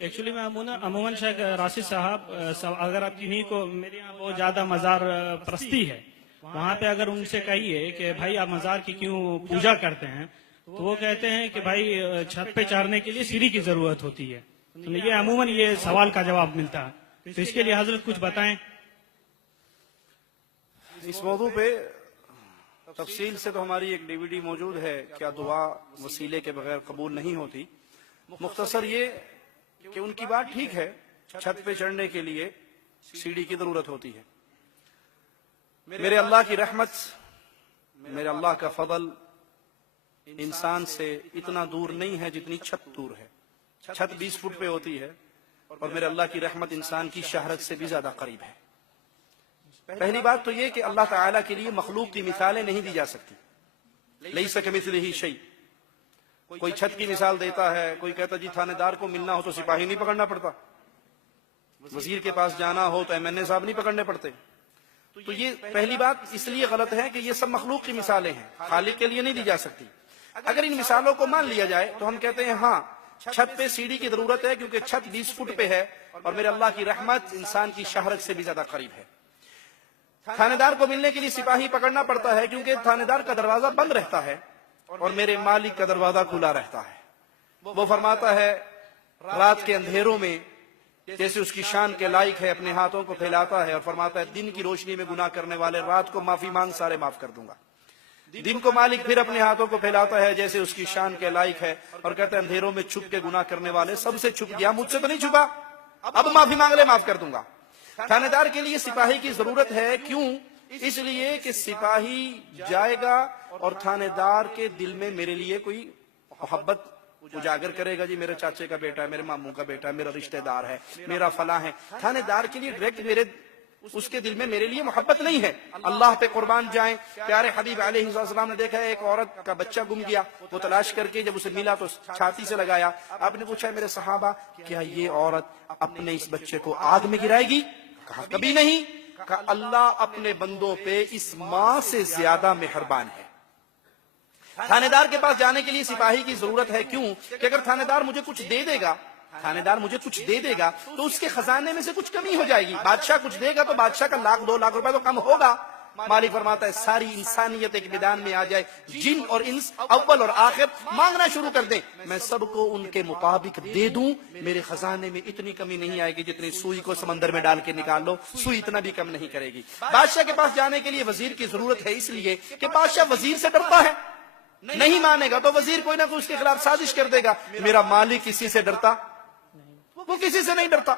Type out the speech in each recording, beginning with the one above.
Actually میں عموماً شیخ راشد صاحب اگر آپ کنہیں کو میرے یہاں بہت زیادہ مزار پرستی ہے، وہاں پہ اگر ان سے کہیے کہ بھائی آپ مزار کی کیوں پوجا کرتے ہیں، تو وہ کہتے ہیں کہ بھائی چھت پہ چڑھنے کے لیے سیڑھی کی ضرورت ہوتی ہے. تو یہ عموماً یہ سوال کا جواب ملتا ہے. تو اس کے لیے حضرت کچھ بتائیں. اس موضوع پہ تفصیل سے تو ہماری ایک ڈی وی ڈی موجود ہے، کیا دعا وسیلے کے بغیر قبول نہیں ہوتی. مختصر یہ کہ ان کی بات ٹھیک ہے، چھت پہ چڑھنے کے لیے سیڑھی کی ضرورت ہوتی ہے. میرے اللہ کی رحمت، میرے اللہ کا فضل انسان سے اتنا دور نہیں ہے جتنی چھت دور ہے. چھت 20 فٹ پہ ہوتی ہے اور میرے اللہ کی رحمت انسان کی شہرت سے بھی زیادہ قریب ہے. پہلی بات تو یہ کہ اللہ تعالیٰ کے لیے مخلوق کی مثالیں نہیں دی جا سکتی. لیس کمثلہ شیء. کوئی چھت کی مثال دیتا ہے، کوئی کہتا جی تھانے دار کو ملنا ہو تو سپاہی نہیں پکڑنا پڑتا، وزیر کے پاس جانا ہو تو MNA صاحب نہیں پکڑنے پڑتے. تو یہ پہلی بات اس لیے غلط ہے کہ یہ سب مخلوق کی مثالیں ہیں، خالق کے لیے نہیں دی جا سکتی. اگر ان مثالوں کو مان لیا جائے تو ہم کہتے ہیں ہاں چھت پہ سیڑھی کی ضرورت ہے، کیونکہ چھت 20 فٹ پہ ہے اور میرے اللہ کی رحمت انسان کی شہرت سے بھی زیادہ قریب ہے. تھانے دار کو ملنے کے لیے سپاہی پکڑنا پڑتا ہے کیونکہ تھانے دار کا دروازہ بند رہتا ہے اور میرے مالک کا دروازہ کھلا رہتا ہے. وہ فرماتا ہے رات کے اندھیروں میں جیسے اس کی شان کے لائق ہے اپنے ہاتھوں کو پھیلاتا ہے اور فرماتا ہے دن کی روشنی میں گناہ کرنے والے رات کو معافی مانگ سارے معاف کر دوں گا. دن کو مالک پھر اپنے ہاتھوں کو پھیلاتا ہے جیسے اس کی شان کے لائق ہے اور کہتا ہے اندھیروں میں چھپ کے گناہ کرنے والے سب سے چھپ گیا، مجھ سے تو نہیں چھپا، اب معافی مانگ لے معاف کر دوں گا. تھانے دار کے لیے سپاہی کی ضرورت ہے. کیوں؟ اس لیے کہ سپاہی جائے گا اور تھانے دار کے دل میں میرے لیے کوئی محبت اجاگر کرے گا. جی میرے چاچے کا بیٹا ہے، میرے ماموں کا بیٹا ہے، میرا رشتہ دار ہے، میرا فلاں ہے. تھانے دار کے لیے ڈائریکٹ اس کے دل میں میرے لیے محبت نہیں ہے. اللہ پہ قربان جائیں، پیارے حبیب علیہ السلام نے دیکھا ہے ایک عورت کا بچہ گم گیا. وہ تلاش کر کے جب اسے ملا تو چھاتی سے لگایا. آپ نے پوچھا میرے صحابہ کیا یہ عورت اپنے اس بچے کو آگ میں گرائے گی؟ کہا کبھی نہیں. کہا اللہ اپنے بندوں پہ اس ماں سے زیادہ مہربان ہے. تھانے دار کے پاس جانے کے لیے سپاہی کی ضرورت ہے. کیوں؟ کہ اگر تھانے دار مجھے کچھ دے دے گا، تو اس کے خزانے میں سے کچھ کمی ہو جائے گی. بادشاہ کچھ دے گا تو بادشاہ کا 1,00,000 2 لاکھ روپے تو کم ہوگا. مالک فرماتا ہے ساری انسانیت ایک میدان میں آ جائے، جن اور انس اول اور آخر مانگنا شروع کر دیں، میں سب کو ان کے مطابق دے دوں. میرے خزانے میں اتنی کمی نہیں آئے گی جتنی سوئی کو سمندر میں ڈال کے نکال لو، سوئی اتنا بھی کم نہیں کرے گی. بادشاہ کے پاس جانے کے لیے وزیر کی ضرورت ہے، اس لیے کہ بادشاہ وزیر سے ڈرتا ہے. نہیں مانے گا تو وزیر کوئی نہ کوئی اس کے خلاف سازش کر دے گا. میرا مالک کسی سے ڈرتا؟ وہ کسی سے نہیں ڈرتا.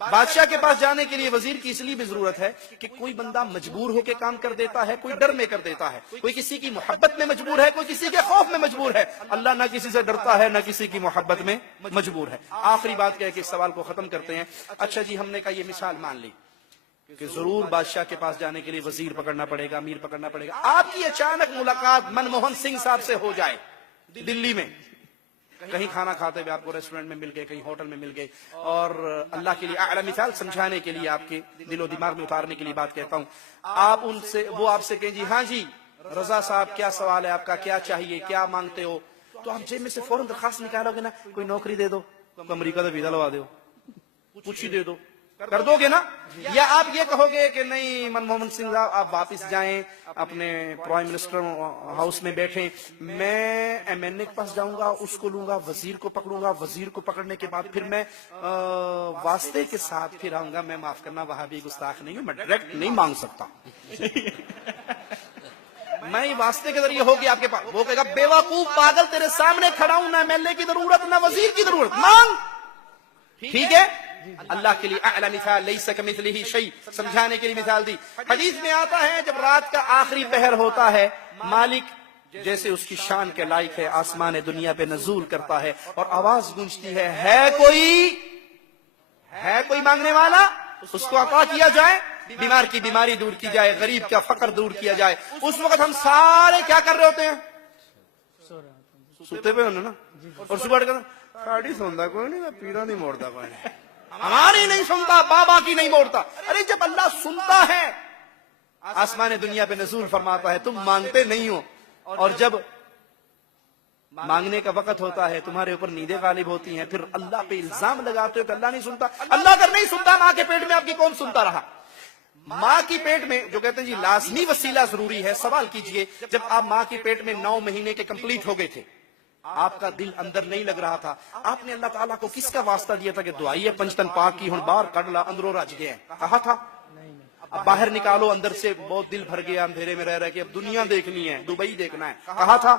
بادشاہ کے پاس جانے کے لیے وزیر کی اس لیے بھی ضرورت ہے کہ کوئی بندہ مجبور ہو کے کام کر دیتا ہے، کوئی ڈر میں کر دیتا ہے، کوئی کسی کی محبت میں مجبور ہے، کوئی کسی کے خوف میں مجبور ہے. اللہ نہ کسی سے ڈرتا ہے نہ کسی کی محبت میں مجبور ہے. آخری بات کہہ کے اس سوال کو ختم کرتے ہیں. اچھا جی ہم نے کہا یہ مثال مان لی کہ ضرور بادشاہ کے پاس جانے کے لیے وزیر پکڑنا پڑے گا، امیر پکڑنا پڑے گا. آپ کی اچانک ملاقات منموہن سنگھ صاحب سے ہو جائے دلی میں، کہیں کھانا کھاتے ہوئے آپ کو ریسٹورنٹ میں مل گئے، کہیں ہوٹل میں مل گئے، اور اللہ کے لیے اعلیٰ مثال سمجھانے کے لیے آپ کے دل و دماغ میں اتارنے کے لیے بات کہتا ہوں. وہ آپ سے کہیں جی ہاں جی رضا صاحب کیا سوال ہے آپ کا، کیا چاہیے، کیا مانگتے ہو؟ تو آپ جیب میں سے فوراً درخواست نکالو گے نا، کوئی نوکری دے دو، امریکہ کا ویزا لوا دو، کچھ ہی دے دو، کر دو گے نا؟ یا آپ یہ کہو گے کہ نہیں منموہن سنگھ صاحب آپ واپس جائیں اپنے پرائم منسٹر ہاؤس میں بیٹھیں، میں MNA کے پاس جاؤں گا، اس کو لوں گا، وزیر کو پکڑوں گا، وزیر کو پکڑنے کے بعد پھر میں واسطے کے ساتھ پھر آؤں گا. میں معاف کرنا وہابی گستاخ نہیں ہوں، میں ڈائریکٹ نہیں مانگ سکتا. میں یہ واسطے کے ذریعے ہوگی آپ کے پاس. وہ کہے گا بے وقوف پاگل تیرے سامنے کھڑا ہوں، نہ MLA کی ضرورت نہ وزیر کی ضرورت، مانگ. ٹھیک ہے؟ اللہ کے لیے اعلیٰ مثال لیس کمثلہ شیء سمجھانے کے لیے مثال دی. حدیث میں آتا ہے جب رات کا آخری پہر ہوتا ہے مالک جیسے اس کی شان کے لائق ہے آسمان دنیا پہ نزول کرتا ہے اور آواز گونجتی ہے کوئی مانگنے والا، اس کو عطا کیا جائے، بیمار کی بیماری دور کی جائے، غریب کا فقر دور کیا جائے. اس وقت ہم سارے کیا کر رہے ہوتے ہیں؟ سوتے پہ ہونے نا. اور صبح ساڑی سوندا کوئی نہیں، پیڑا نہیں موڑتا کوئی نہیں، ہماری نہیں سنتا، بابا کی نہیں موڑتا. ارے جب اللہ سنتا ہے آسمان دنیا پہ نزول فرماتا ہے، تم مانگتے نہیں ہو. اور جب مانگنے کا وقت ہوتا ہے تمہارے اوپر نیندیں غالب ہوتی ہیں، پھر اللہ پہ الزام لگاتے ہو کہ اللہ نہیں سنتا۔ اللہ اگر نہیں سنتا ماں کے پیٹ میں آپ کی کون سنتا رہا؟ ماں کی پیٹ میں جو کہتے ہیں جی لازمی وسیلہ ضروری ہے، سوال کیجئے جب آپ ماں کی پیٹ میں 9 مہینے کے کمپلیٹ ہو گئے تھے، آپ کا دل اندر نہیں لگ رہا تھا، آپ نے اللہ تعالیٰ کو کس کا واسطہ دیا تھا کہ دعائیے پنجتن پاک کی ہن باہر کڑ لا اندروں رج گئے، کہا تھا؟ اب باہر نکالو، اندر سے بہت دل بھر گیا اندھیرے میں رہ رہے کہ اب دنیا دیکھنی ہے، دبئی دیکھنا ہے، کہا تھا؟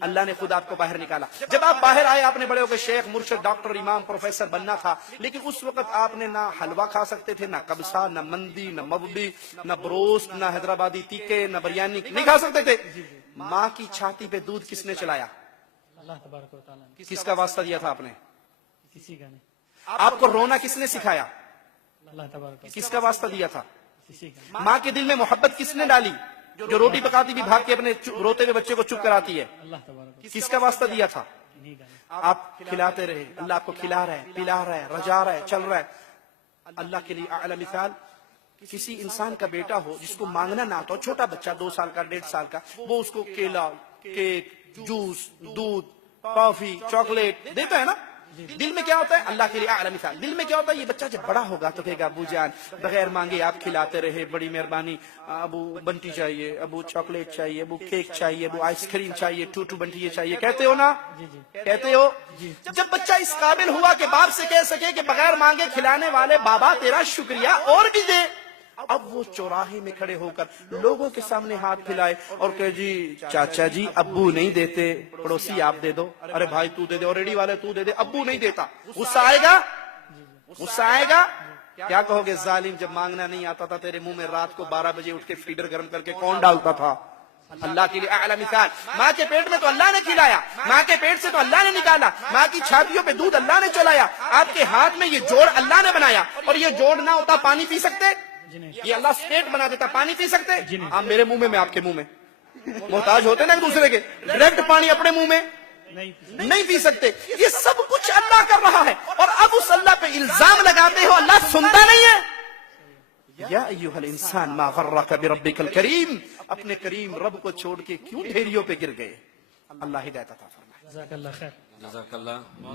اللہ نے خود آپ کو باہر نکالا۔ جب آپ باہر آئے آپ نے بڑے ہو کے شیخ، مرشد، ڈاکٹر، امام، پروفیسر بننا تھا، لیکن اس وقت آپ نے نہ حلوہ کھا سکتے تھے، نہ قبصہ، نہ مندی، نہ مبلی، نہ بروست، نہ حیدرآبادی تیکے، نہ بریانی، نہیں کھا سکتے تھے۔ ماں کی چھاتی پہ دودھ کس نے چلایا؟ اللہ تبارک و تعالیٰ نے، کس کا واسطہ دیا تھا آپ نے؟ کسی کا نہیں، آپ کو رونا کس نے سکھایا؟ اللہ تبارک و کس کا واسطہ دیا تھا؟ کسی کا ماں کے دل میں محبت کس نے ڈالی جو روٹی پکاتی بھی بھاگ کے اپنے روتے ہوئے بچے کو چپ کراتی ہے؟ اللہ تبارک کس کا واسطہ دیا تھا؟ نہیں کا نہیں، آپ کھلاتے رہے، اللہ آپ کو کھلا رہا ہے، پلا رہا ہے، رجا رہا ہے، چل رہا ہے۔ اللہ کے لیے اعلی مثال کسی انسان کا بیٹا ہو جس کو مانگنا نہ آتا ہو، چھوٹا بچہ 2 سال کا 1.5 سال کا، وہ اس کو کیلا، کیک، جوس، دودھ، ٹافی، چاکلیٹ دیتا ہے نا، دل میں کیا ہوتا ہے؟ اللہ کے لیے اعلی مثال، دل میں کیا ہوتا ہے؟ یہ بچہ جب بڑا ہوگا تو کہے گا ابو جان بغیر مانگے آپ کھلاتے رہے، بڑی مہربانی، ابو بنٹی چاہیے، ابو چاکلیٹ چاہیے، ابو کیک چاہیے، ابو آئس کریم چاہیے، ٹو بنٹی یہ چاہیے، کہتے ہو نا؟ کہتے ہو؟ جب بچہ اس قابل ہوا کہ باپ سے کہہ سکے کہ بغیر مانگے کھلانے والے بابا تیرا شکریہ اور بھی دے، اب وہ چوراہے میں کھڑے ہو کر لوگوں کے سامنے ہاتھ پھیلائے اور کہ جی چاچا جی ابو نہیں دیتے، پڑوسی آپ دے دو، ارے بھائی تو دے دے، اور ریڈی والے تو دے دے، ابو نہیں دیتا، غصہ آئے گا؟ غصہ آئے گا؟ کیا کہو گے؟ ظالم، جب مانگنا نہیں آتا تھا تیرے منہ میں رات کو 12 بجے اٹھ کے فیڈر گرم کر کے کون ڈالتا تھا؟ اللہ کے لیے اعلی مثال، ماں کے پیٹ میں تو اللہ نے کھلایا، ماں کے پیٹ سے تو اللہ نے نکالا، ماں کی چھاتیوں پہ دودھ اللہ نے چلایا، آپ کے ہاتھ میں یہ جوڑ اللہ نے بنایا، اور یہ جوڑ نہ ہوتا پانی پی سکتے؟ یہ اللہ اسٹیٹ بنا دیتا، پانی پی سکتے؟ آپ میرے منہ میں آپ کے منہ میں محتاج ہوتے نا ایک دوسرے کے، ڈائریکٹ پانی اپنے منہ میں نہیں پی سکتے۔ یہ سب کچھ اللہ کر رہا ہے اور اب اس اللہ پہ الزام لگاتے ہو اللہ سنتا نہیں ہے۔ یا ایھا الانسان ما غرک بربک الکریم، اپنے کریم رب کو چھوڑ کے کیوں ڈھیریوں پہ گر گئے؟ اللہ ہدایت عطا فرمائے۔ جزاک اللہ خیر۔ جزاک اللہ۔